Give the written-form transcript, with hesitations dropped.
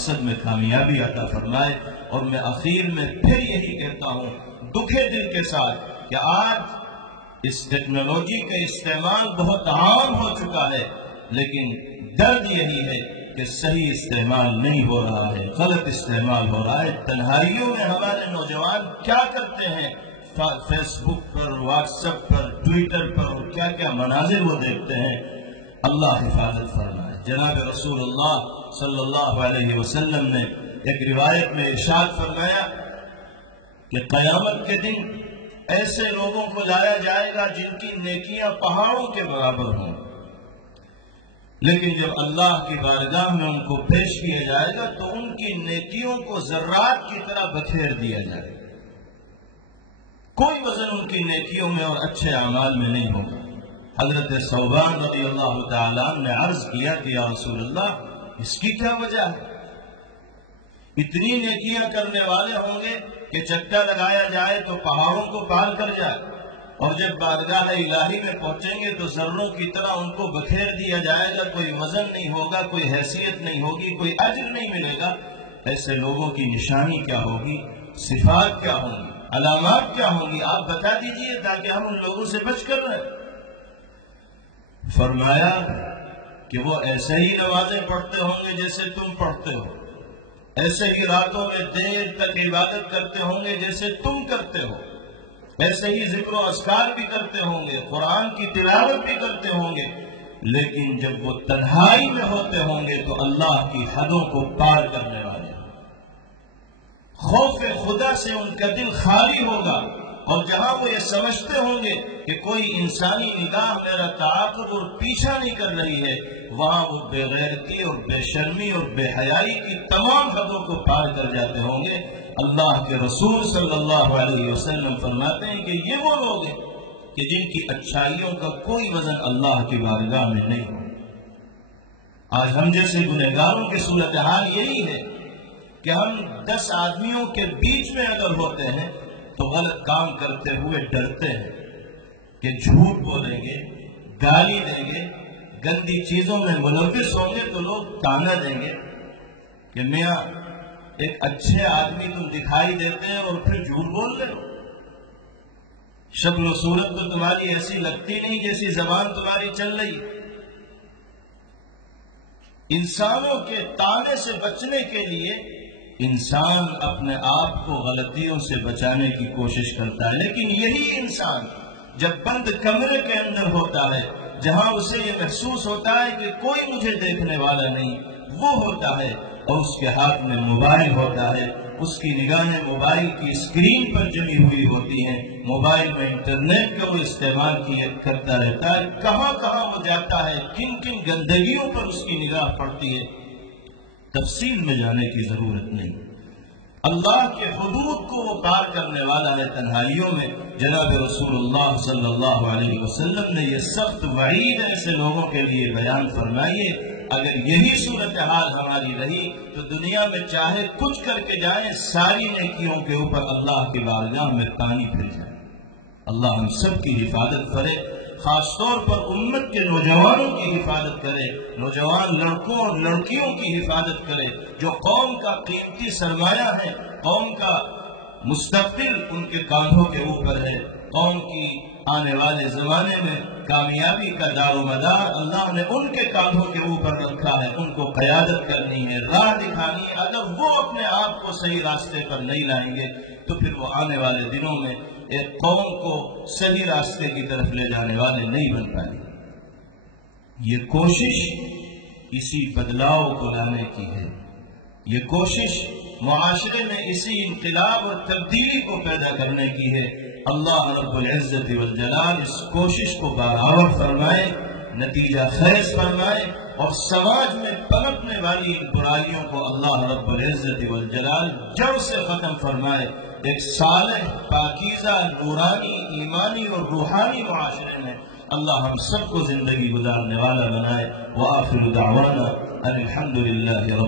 مقصد میں کامیابی عطا فرمائے۔ اور میں اخیر میں پھر یہی کہتا ہوں دکھے دل کے ساتھ کہ آج اس ٹیکنالوجی کا استعمال بہت عام ہو چکا ہے، لیکن درد یہی ہے کہ صحیح استعمال نہیں ہو رہا ہے، غلط استعمال ہو رہا ہے۔ تنہائیوں میں ہمارے نوجوان کیا کرتے ہیں، فیس بک پر، واٹس ایپ پر، ٹویٹر پر کیا کیا مناظر وہ دیکھتے ہیں۔ اللہ حفاظت فرمائے۔ جناب رسول اللہ صلی اللہ علیہ وسلم نے ایک روایت میں ارشاد فرمایا کہ قیامت کے دن ایسے لوگوں کو لایا جائے گا جن کی نیکیاں پہاڑوں کے برابر ہوں، لیکن جب اللہ کی بارگاہ میں ان کو پیش کیا جائے گا تو ان کی نیکیوں کو ذرات کی طرح بکھیر دیا جائے گا، کوئی وزن ان کی نیکیوں میں اور اچھے اعمال میں نہیں ہوگا۔ حضرت ثوبان رضی اللہ تعالیٰ نے عرض کیا کہ یا رسول اللہ اس کی کیا وجہ ہے؟ اتنی نیکیاں کرنے والے ہوں گے کہ چکا لگایا جائے تو پہاڑوں کو پار کر جائے، اور جب بارگاہ الہی میں پہنچیں گے تو ذروں کی طرح ان کو بکھیر دیا جائے گا، کوئی وزن نہیں ہوگا، کوئی حیثیت نہیں ہوگی، کوئی اجر نہیں ملے گا۔ ایسے لوگوں کی نشانی کیا ہوگی، صفات کیا ہوں گی، علامات کیا ہوں گی، آپ بتا دیجئے تاکہ ہم ان لوگوں سے بچ کر رہیں۔ فرمایا کہ وہ ایسے ہی نمازیں پڑھتے ہوں گے جیسے تم پڑھتے ہو، ایسے ہی راتوں میں دیر تک عبادت کرتے ہوں گے جیسے تم کرتے ہو، ایسے ہی ذکر و اذکار بھی کرتے ہوں گے، قرآن کی تلاوت بھی کرتے ہوں گے، لیکن جب وہ تنہائی میں ہوتے ہوں گے تو اللہ کی حدوں کو پار کرنے والے، خوف خدا سے ان کا دل خالی ہوگا، اور جہاں وہ یہ سمجھتے ہوں گے کہ کوئی انسانی نگاہ میرا تعاقب اور پیچھا نہیں کر رہی ہے، وہاں وہ بے غیرتی اور بے شرمی اور بے حیائی کی تمام حدوں کو پار کر جاتے ہوں گے۔ اللہ کے رسول صلی اللہ علیہ وسلم فرماتے ہیں کہ یہ وہ لوگ ہیں کہ جن کی اچھائیوں کا کوئی وزن اللہ کی بارگاہ میں نہیں ہو۔ آج ہم جیسے گنہگاروں کی صورتحال یہی ہے کہ ہم 10 آدمیوں کے بیچ میں اگر ہوتے ہیں تو غلط کام کرتے ہوئے ڈرتے ہیں کہ جھوٹ بولیں گے، گالی دیں گے، گندی چیزوں میں ملوث ہوں گے تو لوگ تانا دیں گے کہ میاں ایک اچھے آدمی تم دکھائی دیتے ہیں اور پھر جھوٹ بول رہے ہو، شکل و صورت تو تمہاری ایسی لگتی نہیں جیسی زبان تمہاری چل رہی۔ انسانوں کے تانے سے بچنے کے لیے انسان اپنے آپ کو غلطیوں سے بچانے کی کوشش کرتا ہے، لیکن یہی انسان جب بند کمرے کے اندر ہوتا ہے، جہاں اسے یہ محسوس ہوتا ہے کہ کوئی مجھے دیکھنے والا نہیں، وہ ہوتا ہے اور اس کے ہاتھ میں موبائل ہوتا ہے، اس کی نگاہیں موبائل کی اسکرین پر جمی ہوئی ہوتی ہیں، موبائل میں انٹرنیٹ کا وہ استعمال کرتا رہتا ہے، کہاں کہاں وہ جاتا ہے، کن کن گندگیوں پر اس کی نگاہ پڑتی ہے، تفصیل میں جانے کی ضرورت نہیں۔ اللہ کے حدود کو وہ پار کرنے والا ہے تنہائیوں میں۔ جناب رسول اللہ صلی اللہ علیہ وسلم نے یہ سخت وعید ایسے لوگوں کے لیے بیان فرمائی ہے، اگر یہی صورتحال ہماری رہی تو دنیا میں چاہے کچھ کر کے جائیں، ساری نیکیوں کے اوپر اللہ کی بارگاہ میں پانی پھر جائے۔ اللہ ہم سب کی حفاظت کرے، خاص طور پر امت کے نوجوانوں کی حفاظت کرے، نوجوان لڑکوں اور لڑکیوں کی حفاظت کرے جو قوم کا قیمتی سرمایہ ہے، قوم کا مستقبل ان کے کاندھوں کے اوپر ہے، قوم کی آنے والے زمانے میں کامیابی کا دار و مدار اللہ نے ان کے کاندھوں کے اوپر رکھا ہے، ان کو قیادت کرنی ہے، راہ دکھانی ہے۔ اگر وہ اپنے آپ کو صحیح راستے پر نہیں لائیں گے تو پھر وہ آنے والے دنوں میں ایک قوم کو صحیح راستے کی طرف لے جانے والے نہیں بن پائیں گے۔ یہ کوشش اسی بدلاؤ کو لانے کی ہے، یہ کوشش معاشرے میں اسی انقلاب اور تبدیلی کو پیدا کرنے کی ہے۔ اللہ رب العزت والجلال اس کوشش کو برآورد فرمائے، نتیجہ خیز فرمائے، اور سماج میں پنپنے والی برائیوں کو اللہ رب العزت والجلال جڑ سے ختم فرمائے، ایک صالح، پاکیزہ، نورانی، ایمانی اور روحانی معاشرے میں اللہ ہم سب کو زندگی گزارنے والا بنائے۔ وآخر دعوانا ان الحمد للہ رب